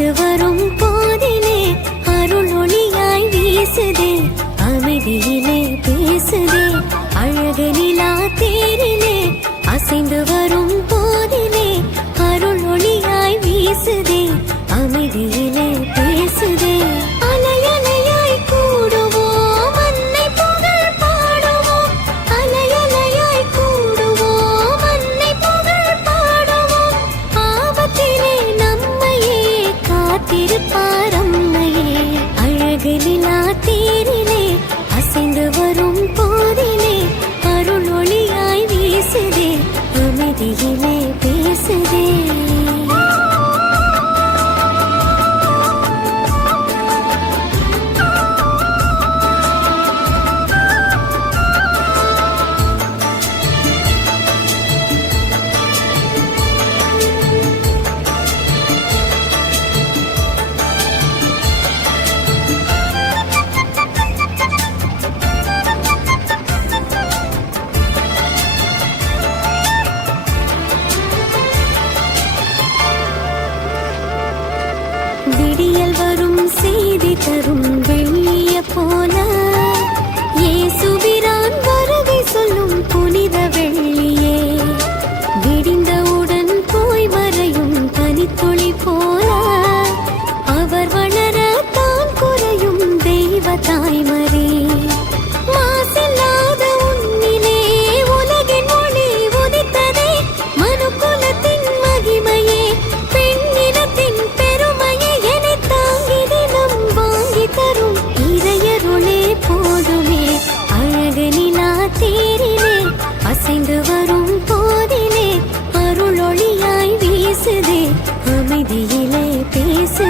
அசைந்து வரும் போதிலே அருள் ஒளியாய் வீசுதே, அமைதியிலே பேசுதே. அழகு நிலா தேரிலே அசைந்து வரும் போதிலே அருள் ஒளியாய் வீசுதே, அமைதியிலே பேசுதே. அலையலையாய் கூடுவோம் அன்னை புகழ் பாடுவோம், அலையலையாய் கூடுவோம் அன்னை புகழ் பாடுவோம். ஆபத்திலே நம்மையே காத்திருப்பார் அம்மையே. அழகு நிலா தேரிலே அசைந்து வரும் போதிலே அருள் ஒளியாய் வீசுதே, அமைதியிலே பேசுதே. விடியல் வரும் செய்தி தரும் வெள்ளிய போல இயேசுபிரான் வருகை சொல்லும் புனித வெள்ளியே. விடிந்தவுடன் போய் மறையும் பனித்துளி போல அவர் வளர தான் குறையும் தெய்வ தாய்மரே. மாசில்லாத உன்னிலே உலகின் ஒளி உதித்ததே, மனுக்குலத்தின் மகிமையே, பெண்ணினத்தின் பெருமையே. என்னை தாங்கி தினம் வாங்கி தரும் இதயருளே போதுமே. அழகு நிலா தேரிலே அசைந்து வரும் போதிலே அருள் ஒளியாய் வீசுதே, அமைதியிலே பேசு.